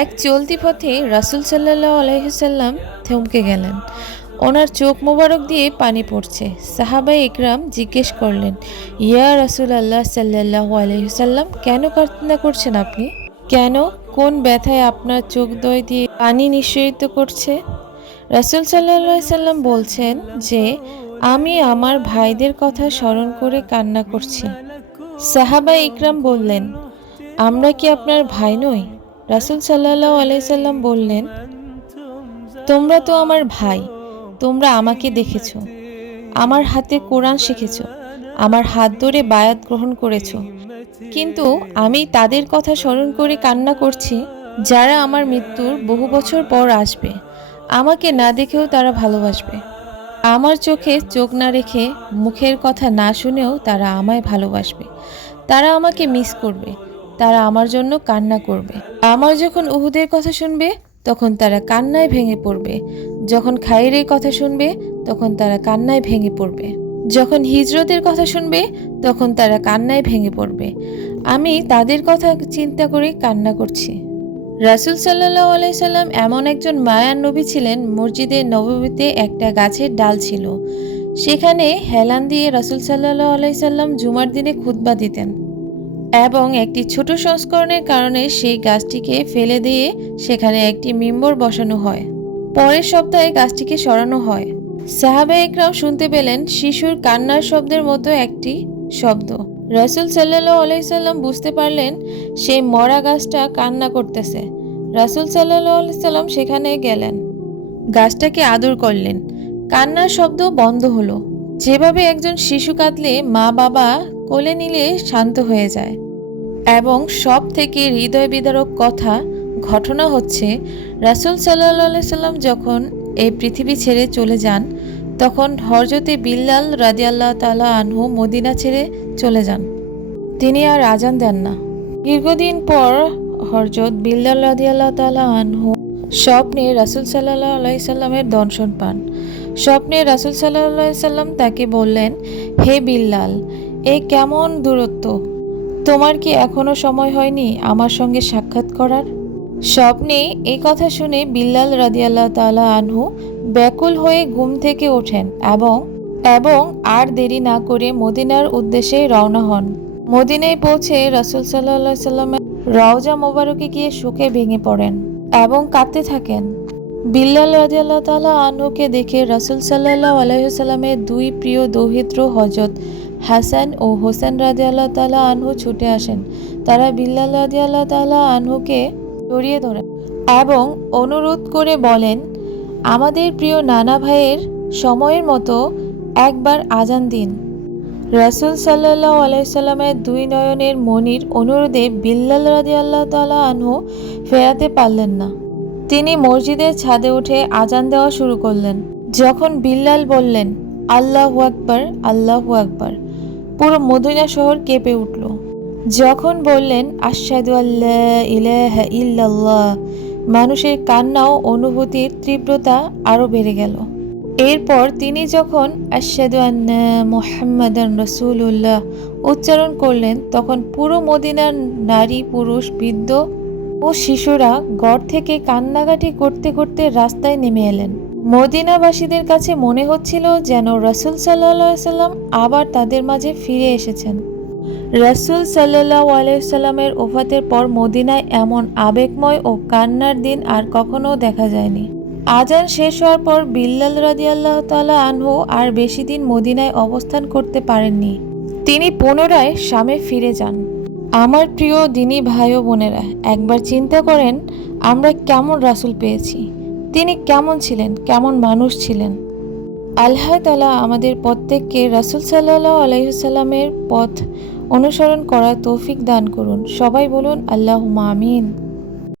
এক চলতি পথে রাসূল সাল্লাল্লাহু আলাইহি সাল্লাম থমকে গেলেন। ওনার চোখ মোবারক দিয়ে পানি পড়ছে। সাহাবায়ে ইকরাম জিজ্ঞেস করলেন, ইয়া রাসূলুল্লাহ সাল্লাল্লাহু আলাইহি সাল্লাম, কেন কান্না করছেন আপনি? কেন? কোন ব্যথায় আপনার চোখ দ্বয় দিয়ে পানি নিঃসরিত করছে? রাসূল সাল্লাল্লাহু আলাইহি সাল্লাম বলছেন যে, আমি আমার ভাইদের কথা স্মরণ করে কান্না করছি। সাহাবায়ে ইকরাম বললেন, আমরা কি আপনার ভাই নই? রাসূল সাল্লাল্লাহু আলাইহি সাল্লাম বললেন, তোমরা তো আমার ভাই। তোমরা আমাকে দেখেছো, আমার হাতে কোরআন শিখেছো, আমার হাত ধরে বায়াত গ্রহণ করেছো। কিন্তু আমি তাদের কথা স্মরণ করে কান্না করছি, যারা আমার মৃত্যুর বহু বছর পর আসবে। আমাকে না দেখেও তারা ভালোবাসবে। আমার চোখে চোখ না রেখে, মুখের কথা না শুনেও তারা আমায় ভালোবাসবে। তারা আমাকে মিস করবে। তারা আমার জন্য কান্না করবে। আমার যখন উহুদের কথা শুনবে, তখন তারা কান্নায় ভেঙে পড়বে। যখন খাইরের কথা শুনবে, তখন তারা কান্নায় ভেঙে পড়বে। যখন হিজরতের কথা শুনবে, তখন তারা কান্নায় ভেঙে পড়বে। আমি তাদের কথা চিন্তা করে কান্না করছি। রাসূল সাল্লাল্লাহু আলাইহি সাল্লাম এমন একজন মায়ার নবী ছিলেন। মসজিদে নববীতে একটা গাছের ডাল ছিল। সেখানে হেলান দিয়ে রাসূল সাল্লাল্লাহু আলাইহি সাল্লাম জুমার দিনে খুতবা দিতেন এবং একটি ছোট সংস্করণের কারণে সেই গাছটিকে ফেলে দিয়ে সেখানে একটি মিম্বর বসানো হয়। পরের সপ্তাহে গাছটিকে সরানো হয়। সাহাবায়ে ইকরাম শুনতে পেলেন শিশুর কান্নার শব্দের মতো একটি শব্দ। রাসূল সাল্লাল্লাহু আলাইহি সাল্লাম বুঝতে পারলেন সেই মরা গাছটা কান্না করতেছে। রাসূল সাল্লাল্লাহু আলাইহি সাল্লাম সেখানে গেলেন, গাছটাকে আদর করলেন। কান্নার শব্দ বন্ধ হলো। যেভাবে একজন শিশু কাঁদলে মা বাবা কোলে নিলে শান্ত হয়ে যায়। এবং সব থেকে হৃদয় বিদারক ঘটনা হচ্ছে, রাসূল সাল্লাল্লাহু আলাইহি সাল্লাম যখন এই পৃথিবী ছেড়ে চলে যান, তখন হযরতে বিল্লাল রাদিয়াল্লাহু তাআলা আনহু মদিনা ছেড়ে চলে যান। তিনি আর আজান দেন না। দীর্ঘদিন পর হযরত বিল্লাল রাদিয়াল্লাহু তাআলা আনহু স্বপ্নে রাসূল সাল্লাল্লাহু আলাইহি সাল্লামের দর্শন পান। স্বপ্নে রাসূল সাল্লাল্লাহু আলাইহি সাল্লাম তাকে বললেন, হে বিল্লাল, এ কেমন দূরত্ব! তোমার কি এখনো সময় হয়নি আমার সঙ্গে সাক্ষাৎ করার? স্বপ্নে এই কথা শুনে বিল্লাল রাদিয়াল্লাহু তাআলা আনহু ব্যাকুল হয়ে ঘুম থেকে ওঠেন এবং এবং আর দেরি না করে মদিনার উদ্দেশ্যে রওনা হন। মদিনায় পৌঁছে রাসূল সাল্লাল্লাহু আলাইহি সাল্লামের রওজা মোবারকে গিয়ে শোকে ভেঙে পড়েন এবং কাঁদতে থাকেন। বিল্লাল রাদিয়াল্লাহু তাআলা আনহুকে দেখে রাসূল সাল্লাল্লাহু আলাইহি সাল্লামের দুই প্রিয় দৌহিত্র হযরত হাসান ও হোসেন রাদিয়াল্লাহু তাআলা আনহু ছুটে আসেন। তারা বিল্লাল রাদিয়াল্লাহু তাআলা আনহুকে জড়িয়ে ধরেন এবং অনুরোধ করে বলেন, আমাদের প্রিয় নানা ভাইয়ের সময়ের মতো একবার আজান দিন। রাসূল সাল্লাল্লাহু আলাইহি সাল্লামের দুই নয়নের মনির অনুরোধে বিল্লাল রাদিয়াল্লাহু তাআলা আনহু ফেরাতে পারলেন না। তিনি মসজিদের ছাদে উঠে আজান দেওয়া শুরু করলেন। যখন বিল্লাল বললেন, আল্লাহু আকবার, আল্লাহু আকবার, পুরো মদিনা শহর কেঁপে উঠল। যখন বললেন, আশহাদু আল্লা ইলাহা ইল্লাল্লাহ, মানুষের কান্না ও অনুভূতির তীব্রতা আরো বেড়ে গেল। এরপর তিনি যখন আশহাদু আন্না মুহাম্মাদান রাসূলুল্লাহ উচ্চারণ করলেন, তখন পুরো মদিনার নারী, পুরুষ, বৃদ্ধ ও শিশুরা ঘর থেকে কান্নাকাটি করতে করতে রাস্তায় নেমে এলেন। মদিনাবাসীদের কাছে মনে হচ্ছিল যেন রাসূল সাল্লাল্লাহু আলাইহি সাল্লাম আবার তাদের মাঝে ফিরে এসেছেন। রাসূল সাল্লাল্লাহু আলাইহি সাল্লামের ওফাতের পর মদিনায় এমন আবেগময় ও কান্নার দিন আর কখনো দেখা যায়নি। আজান শেষ হওয়ার পর বিল্লাল রাদিয়াল্লাহু তাআলা আনহু আর বেশি দিন মদিনায় অবস্থান করতে পারেননি। তিনি পুনরায় শামে ফিরে যান। আমার প্রিয় দ্বীনী ভাই ও বোনেরা, একবার চিন্তা করেন আমরা কেমন রাসূল পেয়েছি। তিনি কেমন ছিলেন, কেমন মানুষ ছিলেন। আল্লাহ তাআলা আমাদের প্রত্যেককে রাসূল সাল্লাল্লাহু আলাইহি সাল্লামের পথ অনুসরণ করার তৌফিক দান করুন। সবাই বলুন আল্লাহুম্মা আমিন।